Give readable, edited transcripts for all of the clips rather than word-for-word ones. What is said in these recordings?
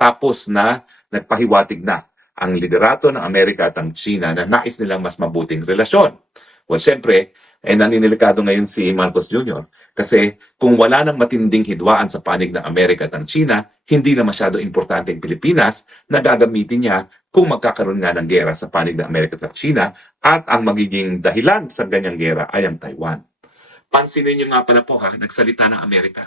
tapos na nagpahiwatig na ang liderato ng Amerika at ang China na nais nilang mas mabuting relasyon. Well, syempre, naninilikado ngayon si Marcos Jr. Kasi kung wala nang matinding hidwaan sa panig ng Amerika at ng China, hindi na masyado importante ang Pilipinas na gagamitin niya kung magkakaroon nga ng gera sa panig ng Amerika at China at ang magiging dahilan sa ganyang gera ay ang Taiwan. Pansinin niyo nga pala po ha, nagsalita ng Amerika.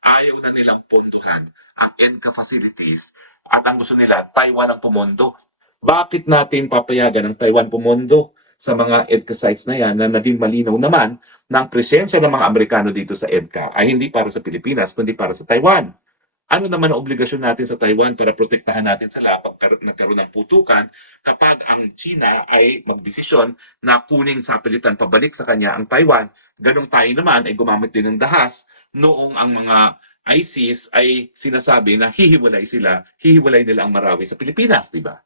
Ayaw na nilang pondohan ang EDCA facilities at ang gusto nila, Taiwan ang pumondo. Bakit natin papayagan ng Taiwan pumondo sa mga EDCA sites na yan na naging malinaw naman na ang presensya ng mga Amerikano dito sa EDCA ay hindi para sa Pilipinas, kundi para sa Taiwan? Ano naman ang obligasyon natin sa Taiwan para protektahan natin sila pag nagkaroon ng putukan kapag ang China ay magdesisyon na kuning sapilitan pabalik sa kanya ang Taiwan, ganong tayo naman ay gumamit din ng dahas noong ang mga ISIS ay sinasabi na hihiwalay nila ang Marawi sa Pilipinas, di ba?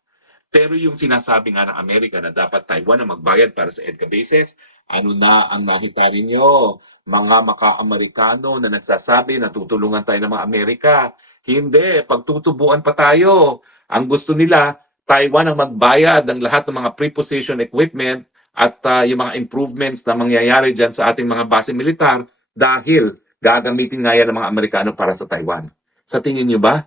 Pero yung sinasabi nga ng Amerika na dapat Taiwan ang magbayad para sa EDCA bases, ano na ang nakita ninyo? Mga maka-Amerikano na nagsasabi na tutulungan tayo ng mga Amerika. Hindi, pagtutubuan pa tayo. Ang gusto nila, Taiwan ang magbayad ng lahat ng mga preposition equipment at yung mga improvements na mangyayari dyan sa ating mga base militar dahil gagamitin nga yan ng mga Amerikano para sa Taiwan. Sa tingin nyo ba,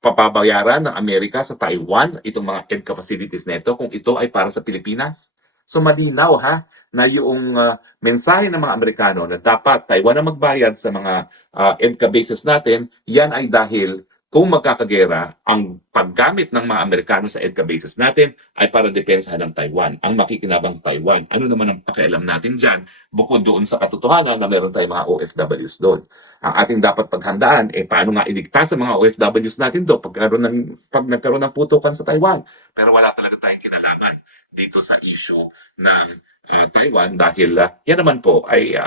papabayaran ng Amerika sa Taiwan itong mga EDCA facilities nito kung ito ay para sa Pilipinas? So malinaw ha na yung mensahe ng mga Amerikano na dapat Taiwan ang magbayad sa mga EDCA bases natin, yan ay dahil kung magkakagera, ang paggamit ng mga Amerikano sa EDCA bases natin ay para depensahan ng Taiwan, ang makikinabang Taiwan. Ano naman ang pakialam natin dyan, bukod doon sa katotohanan na meron tayong mga OFWs doon. Ang ating dapat paghandaan, paano nga iligtas sa mga OFWs natin doon pag nagkaroon ng putukan sa Taiwan. Pero wala talaga tayong kinalaman dito sa issue ng Taiwan dahil yan naman po ay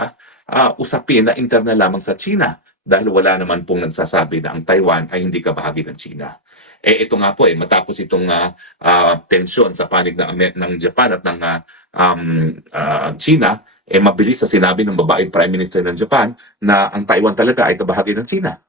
usapin na internal lamang sa China dahil wala naman pong nagsasabi na ang Taiwan ay hindi kabahagi ng China. Ito nga po matapos itong tensyon sa panig ng Japan at ng China, mabilis sa sinabi ng babaeng Prime Minister ng Japan na ang Taiwan talaga ay kabahagi ng China.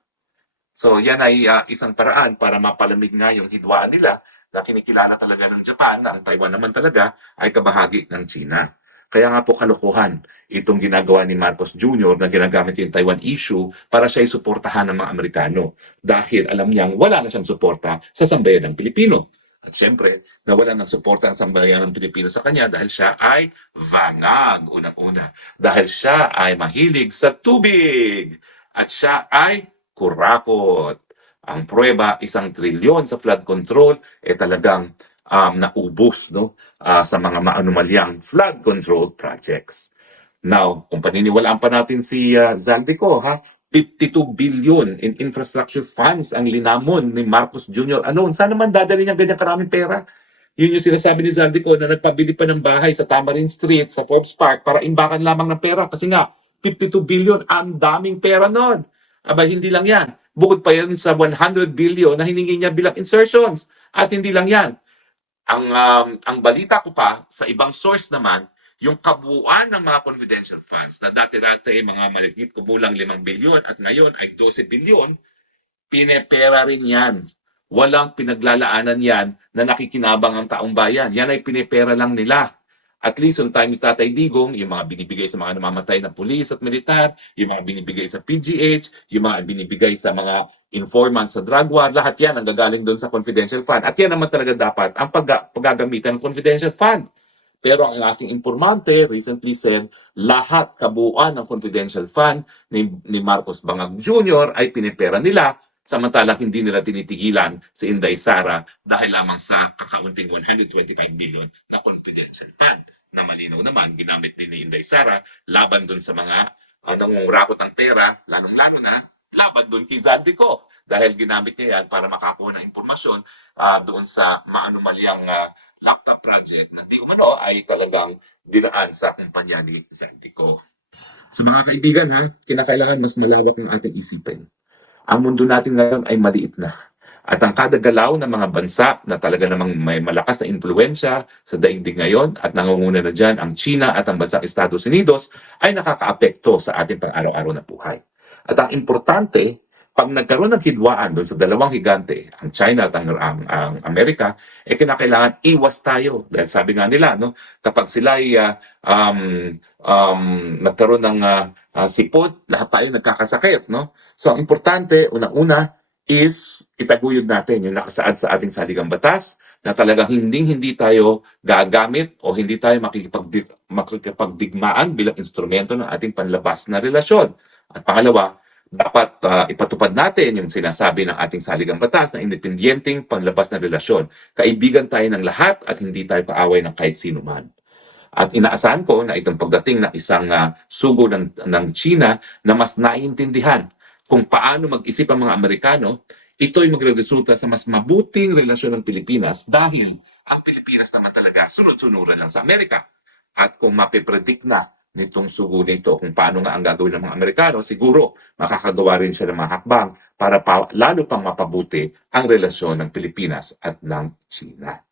So yan ay isang paraan para mapalamig nga yung hidwaan nila na kinikilala talaga ng Japan na ang Taiwan naman talaga ay kabahagi ng China. Kaya nga po kalokohan itong ginagawa ni Marcos Jr. na ginagamit yung Taiwan issue para siya suportahan ng mga Amerikano dahil alam niyang wala na siyang suporta sa sambayan ng Pilipino. At siyempre, nawala ng suporta ang sambayan ng Pilipino sa kanya dahil siya ay vangag, unang-una. Dahil siya ay mahilig sa tubig. At siya ay kurakot. Ang pruweba, 1 trilyon sa flood control, talagang naubos sa mga maanumalyang flood control projects. Now, kung paniniwalaan pa natin si Zaldico, 52 billion in infrastructure funds ang linamon ni Marcos Jr. Saan naman dadali niya ganyan karaming pera? Yun yung sinasabi ni Zaldico na nagpabili pa ng bahay sa Tamarind Street, sa Forbes Park, para imbakan lamang ng pera. Kasi nga, 52 billion, ang daming pera nun. Aba, hindi lang yan. Bukod pa yan sa 100 billion na hiningi niya bilang insertions. At hindi lang yan. Ang balita ko pa, sa ibang source naman, yung kabuuan ng mga confidential funds na dati-dati mga maliit kumulang 5 billion at ngayon ay 12 billion, pinepera rin yan. Walang pinaglalaanan yan na nakikinabang ang taong bayan. Yan ay pinepera lang nila. At least on time ni Tatay Digong, yung mga binibigay sa mga namamatay na pulis at militar, yung mga binibigay sa PGH, yung mga binibigay sa mga informants sa drug war, lahat yan ang gagaling doon sa confidential fund. At yan naman talaga dapat ang paggagamitan ng confidential fund. Pero ang aking informante recently said, lahat kabuuan ng confidential fund ni Marcos Bangag Jr. ay pinipera nila, samantalang hindi nila tinitigilan si Inday Sara dahil lamang sa kakaunting 125 billion na confidential fund na malinaw naman ginamit din ni Inday Sara laban doon sa mga nangungurakot ng pera, lalong-lalo na laban doon kay Zaldico dahil ginamit niya yan para makakuha ng impormasyon doon sa maanumalyang laptop project na di umano ay talagang dinaan sa kumpanya ni Zaldico. Sa mga kaibigan kinakailangan mas malawak ng ating isipin. Ang mundo natin ngayon ay maliit na. At ang kada galaw ng mga bansa na talaga namang may malakas na impluensya sa daigdig ngayon at nangunguna na dyan ang China at ang bansang Estados Unidos ay nakakaapekto sa ating pang-araw-araw na buhay. At ang importante, Pag nagkaroon ng hidwaan doon sa dalawang higante, ang China at ang Amerika, kinakailangan iwas tayo. Dahil sabi nga nila, no, kapag sila ay nagkaroon ng sipot, lahat tayo nagkakasakit. No? So ang importante, unang-una, is itaguyod natin yung nakasaad sa ating saligang batas na talagang hindi tayo gagamit o hindi tayo makikipagdigmaan bilang instrumento ng ating panlabas na relasyon. At pangalawa, dapat ipatupad natin yung sinasabi ng ating saligang batas na independenteng panlabas na relasyon. Kaibigan tayo ng lahat at hindi tayo kaaway ng kahit sino man. At inaasahan ko na itong pagdating ng isang sugo ng China na mas naiintindihan kung paano mag-isip ang mga Amerikano, ito'y magre-resulta sa mas mabuting relasyon ng Pilipinas dahil ang Pilipinas naman talaga sunod-sunuran lang sa Amerika. At kung mapipredict na nitong sugo nito kung paano nga ang gagawin ng mga Amerikano, siguro makakagawa rin siya ng mga hakbang para lalo pang mapabuti ang relasyon ng Pilipinas at ng China.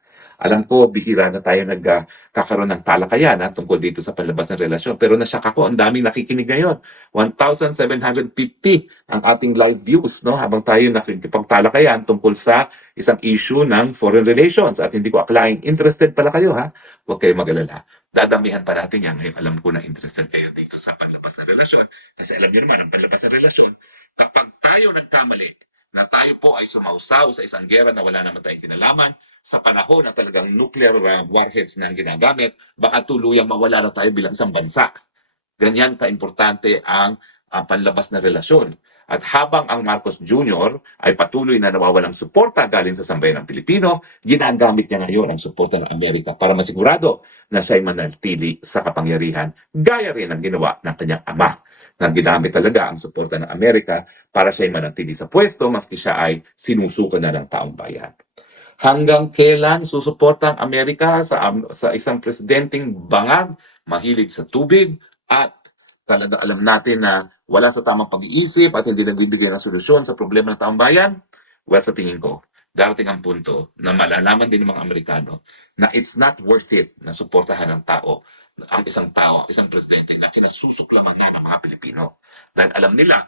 Alam ko, bihira na tayo nagkakaroon ng talakayan tungkol dito sa panlabas ng relasyon. Pero nasyak ako, ang daming nakikinig ngayon. 1,750 ang ating live views, no? Habang tayo nakikipagtalakayan tungkol sa isang issue ng foreign relations. At hindi ko akalain, interested pala kayo, ha? Huwag kayong mag-alala. Dadamihan pa natin yan. Ngayon, alam ko na interested kayo dito sa panlabas ng relasyon. Kasi alam niyo naman, ang panlabas ng relasyon, kapag tayo nagkamali, na tayo po ay sumausaw sa isang gera na wala naman tayong kinalaman, sa panahon na talagang nuclear warheads na ang ginagamit, baka tuluyang mawala na tayo bilang isang bansa. Ganyan ka-importante ang panlabas na relasyon. At habang ang Marcos Jr. ay patuloy na nawawalang suporta galing sa sambayan ng Pilipino, ginagamit niya ngayon ang suporta ng Amerika para masigurado na siya'y manatili sa kapangyarihan, gaya rin ang ginawa ng kanyang ama na ginamit talaga ang suporta ng Amerika para siya'y manatili sa pwesto maski siya ay sinusuko na ng taong bayan. Hanggang kailan susuporta ang Amerika sa isang presidenteng bangag, mahilig sa tubig, at talaga alam natin na wala sa tamang pag-iisip at hindi nagbibigay ng solusyon sa problema ng taong bayan? Well, sa tingin ko, darating ang punto na malalaman din ng mga Amerikano na it's not worth it na suportahan ng isang tao, isang presidente na kinasusuklaman na ng mga Pilipino. Dahil alam nila